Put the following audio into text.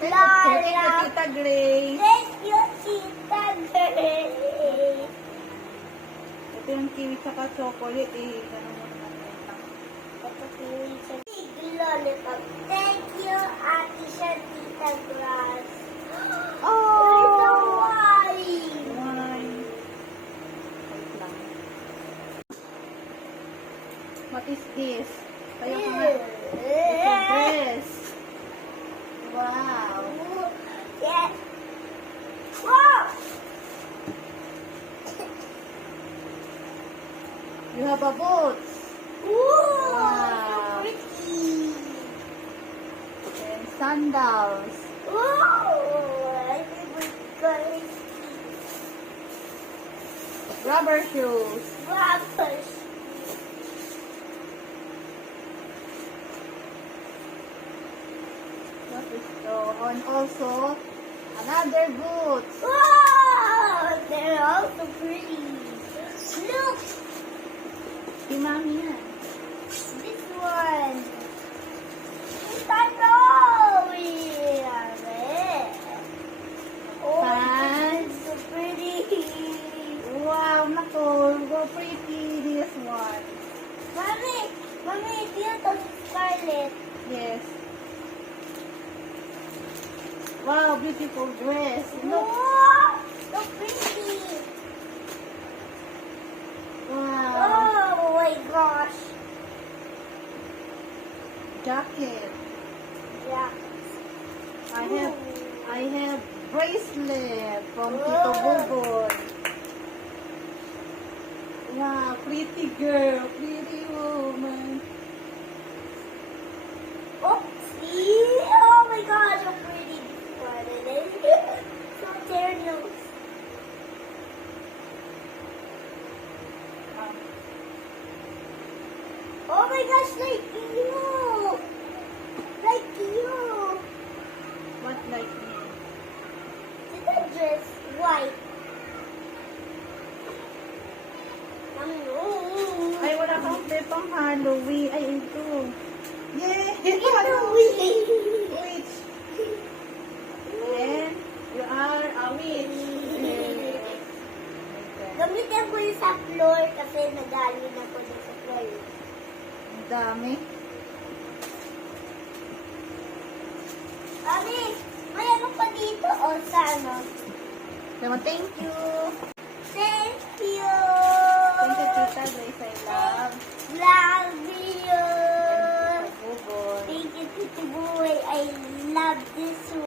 Thank you, Tita Grace. Thank you, Tita Grace. Ito yung kiwi tsaka chocolate eh. Ganun mo naman ito. Ito kiwi sa big lollipop. Thank you, Ate siya, Tita Grace. Oh! There's a wine. Wine. Wait lang. What is this? Kaya ko nga. It's a dress. Wow. Yes. Wow! You have a boot. Ooh, Wow. pretty. And sandals. Ooh, my favorite color is Rubber shoes. rubbish. What is so? And also, another boots. Wow, they're also pretty. Look, Si Mami yan. this one. It's a Noe. Oh, Pants. it's so pretty. Wow, nako. Go pretty this one. Mommy, dito si Scarlett. Yes. Wow, beautiful dress. Look. Wow, so pretty. Wow. Oh my gosh. Jacket. Yeah. I have bracelet from Tito Buboy. Wow, pretty girl, pretty woman. Oopsie! Oh my gosh, so pretty this one. And then, so terrible. Um, Oh my gosh, like you! Like you! what like me? Did that dress white? Ay, wala kang flip pang Halloween. Ay, ito. Yay! Witch. And you are a witch. Gamitin ko yun sa floor kasi nag-alin ako dun sa floor. Ang dami. Mami, may ano pa dito o sa ano? Thank you.